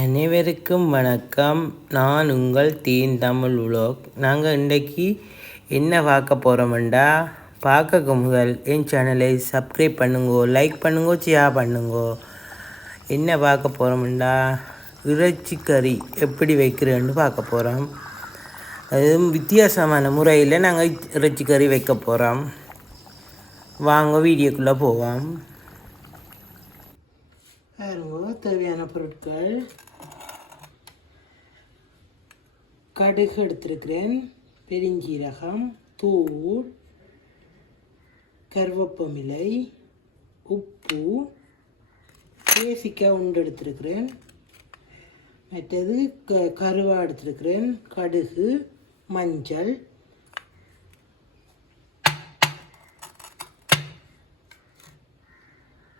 அனைவருக்கும் வணக்கம். நான் உங்கள் தீன் தமிழ் உலோக். நாங்கள் இன்றைக்கி என்ன பார்க்க போகிறோம்டா, பார்க்க முதல் என் சேனலை சப்ஸ்கிரைப் பண்ணுங்கோ, லைக் பண்ணுங்கோ, ஷேர் பண்ணுங்கோ. என்ன பார்க்க போகிறோம்டா, இறைச்சி கறி எப்படி வைக்கிறேன்னு பார்க்க போகிறோம். அதுவும் வித்தியாசமான முறையில் நாங்கள் இறைச்சி கறி வைக்க போகிறோம். வாங்க வீடியோக்குள்ளே போவோம். தேவையான பொருட்கள்: கடுகு எடுத்திருக்கிறேன், பெருஞ்சீரகம், தூள், கருவேப்பமிலை, உப்பு, பேசிக்காய் உண்டு எடுத்திருக்கிறேன். மற்றது கருவா எடுத்திருக்கிறேன், கடுகு, மஞ்சள்,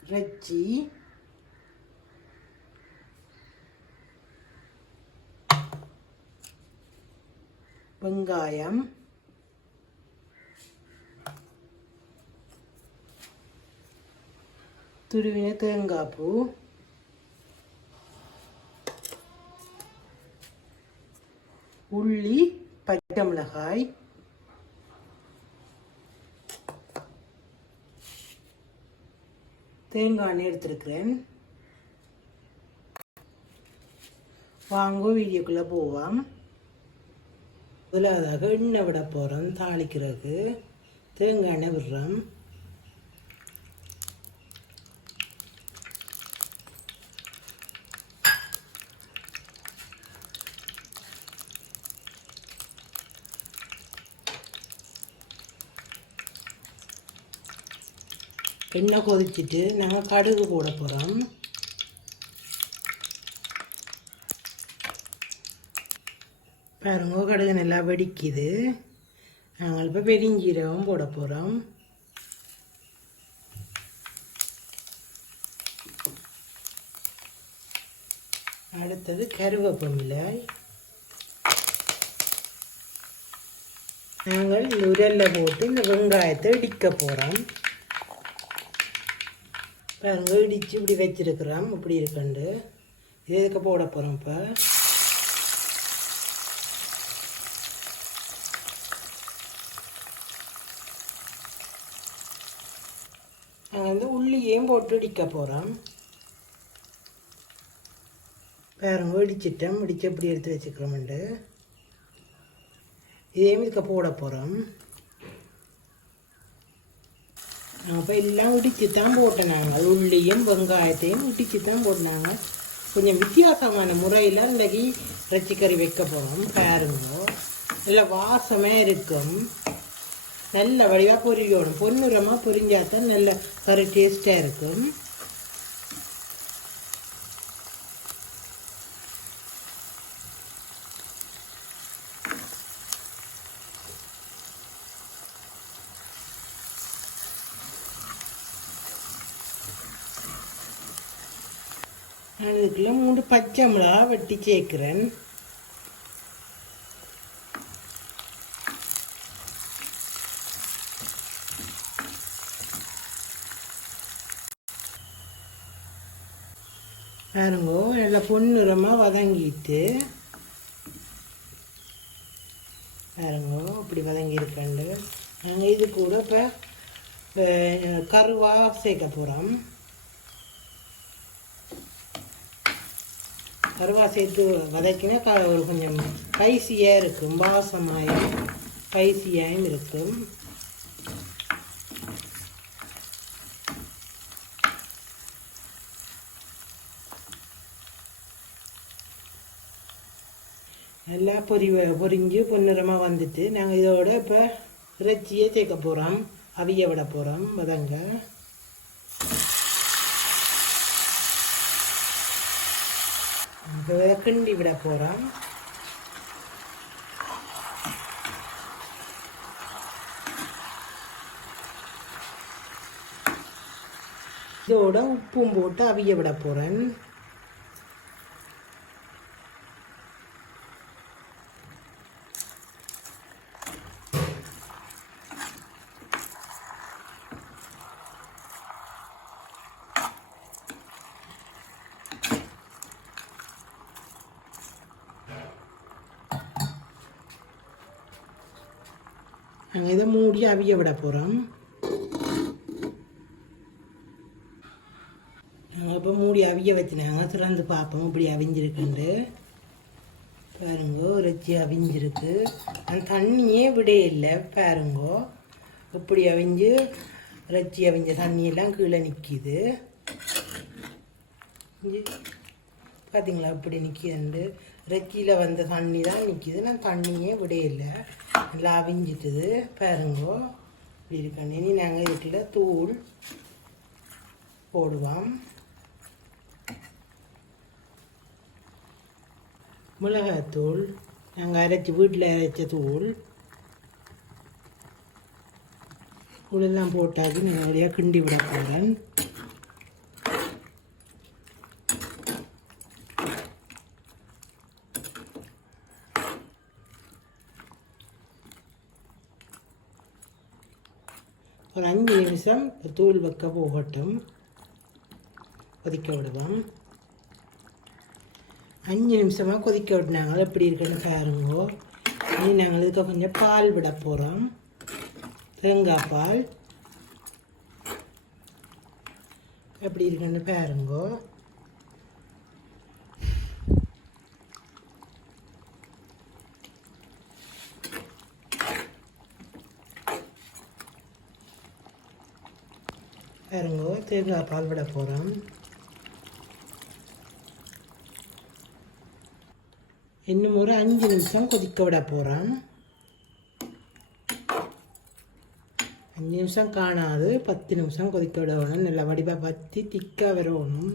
இறைச்சி, வெங்காயம், துருவின தேங்காய் பூ, உள்ளி, பச்சை மிளகாய், தேங்காய் எண்ணெய் எடுத்திருக்கிறேன். வாங்க வீடியோக்குள்ளே போவோம். முதலாவதாக எண்ணெய் விட போகிறோம். தாளிக்கிறதுக்கு தேங்காய் எண்ணெய் விடுறோம். எண்ணெய் கொதிச்சுட்டு நாங்கள் கடுகு போட போகிறோம். பாருங்க, கடுகு நல்லா வெடிக்குது. நாங்கள் இப்போ பெருஞ்சீரகம் போட போகிறோம். அடுத்தது கருவேப்பமிலை. நாங்கள் இந்த உரலில் போட்டு இந்த வெங்காயத்தை இடிக்க போகிறோம். பாருங்க, இடித்து இப்படி வச்சிருக்கிறோம். இப்படி இருக்குண்டு இதுக்கு போட போகிறோம். இப்போ நாங்கள் உள்ளியையும் போட்டு இடிக்க போகிறோம். பாருங்க, இடிச்சிட்டோம். இடிச்சு எப்படி எடுத்து வச்சுக்கிறோம்ண்டு இதையும் இதுக்கு போட போகிறோம். அப்போ எல்லாம் இடிச்சு தான் போட்டோம். நாங்கள் உள்ளியும் வெங்காயத்தையும் இடிச்சு தான் போட்டாங்க. கொஞ்சம் வித்தியாசமான முறையில் இன்றைக்கி இறைச்சிக்கறி வைக்க போகிறோம். பாருங்க, நல்லா வாசமாக இருக்கும். நல்ல வடிவாக பொரியணும். பொன்னுரமாக பொரிஞ்சாதான் நல்ல கறி டேஸ்ட்டாக இருக்கும். நான் இதுக்குள்ள 3 பச்சை மிளகா வெட்டி சேர்க்கிறேன். பாருங்கோ, நல்லா பொன்னிறமாக வதங்கிட்டு பாருங்கோ, அப்படி வதங்கியிருக்கண்டு. நாங்கள் இது கூட இப்போ கருவா சேர்க்க போகிறோம். கருவா சேர்த்து வதக்கினா ஒரு கொஞ்சம் ஸ்பைசியாக இருக்கும். வாசமாயும் ஸ்பைசியாகவும் இருக்கும். நல்லா பொரிஞ்சு பொன்னிறமாக வந்துட்டு நாங்கள் இதோட இப்போ இறைச்சியை சேர்க்க போகிறோம். அவிய விட போகிறோம். வதங்க இப்போ கிண்டி விட போகிறோம். இதோட உப்பும் போட்டு அவிய விட போகிறேன். நாங்கள் இதை மூடி அவிய விட போகிறோம். நாங்கள் இப்போ மூடி அவிய வச்சுனாங்க, திறந்து பார்ப்போம் இப்படி அவிஞ்சிருக்குண்டு. பாருங்கோ இறைச்சி அவிஞ்சிருக்கு. அந்த தண்ணியே விடே இல்லை. பாருங்கோ இப்படி அவிஞ்சு இறைச்சி அவிஞ்ச தண்ணியெல்லாம் கீழே நிற்கிது. பார்த்தீங்களா இப்படி நிற்கிதுண்டு. இறைச்சியில் வந்த தண்ணி தான் நிற்கிது. நான் தண்ணியே விடே இல்லை. நல்லா அவிஞ்சிட்டுது. பாருங்கோ இப்படி இருக்கணும். இனி நாங்கள் இதுக்குள்ள தூள் போடுவோம். மிளகாத்தூள் நாங்கள் வீட்டில் அரைச்ச தூள் தூளெல்லாம் போட்டாச்சு. நான் வழியாக கிண்டி விட போகிறேன். ஒரு 5 நிமிஷம் தூள் வைக்க போகட்டும். கொதிக்க விடுவோம். 5 நிமிஷமாக கொதிக்க விட்டுனாங்க. எப்படி இருக்குன்னு பாருங்கோ. இனி நாங்கள் இதுக்கு கொஞ்சம் பால் விட போகிறோம். தேங்காய் பால் எப்படி இருக்குன்னு பாருங்கோ. பாருங்கோ தேங்காய் பால் விட போகிறோம். இன்னும் ஒரு 5 நிமிஷம் கொதிக்க விட போகிறோம். 5 நிமிஷம் காணாது, 10 நிமிஷம் கொதிக்க விட வேணும். நல்லா வடிவாக பற்றி திக்காக வரணும்.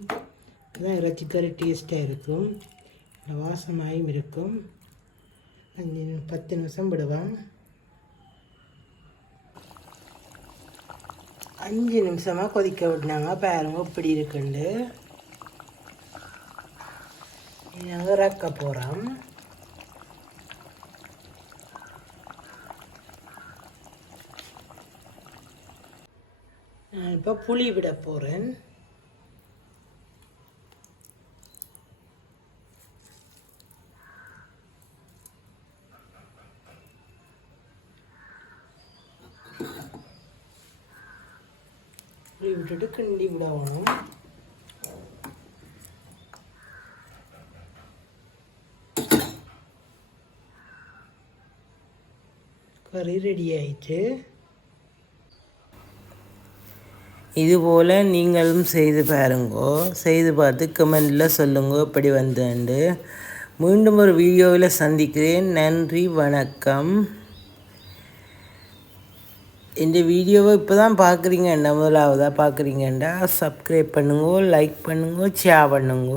அதுதான் இறைச்சி கறி டேஸ்ட்டாக இருக்கும். வாசமாயும் இருக்கும். 10 நிமிஷம் விடுவோம். 5 நிமிஷமாக கொதிக்க விட்டுனாங்க. பாருங்க இப்படி இருக்குண்டு. நாங்கள் இறக்க போகிறோம். நான் இப்போ புளி விட போகிறேன். புளி விட்டுட்டு கிண்டி விடணும். கறி ரெடி ஆயிடுச்சு. இதுபோல் நீங்களும் செய்து பாருங்கோ. செய்து பார்த்து கமெண்டில் சொல்லுங்க எப்படி வந்துண்டு. மீண்டும் ஒரு வீடியோவில் சந்திக்கிறேன். நன்றி, வணக்கம். இந்த வீடியோவை இப்போ தான் பார்க்குறீங்கண்டா, முதலாவதாக பார்க்குறீங்கண்டா சப்ஸ்கிரைப் பண்ணுங்க, லைக் பண்ணுங்க, ஷேர் பண்ணுங்க.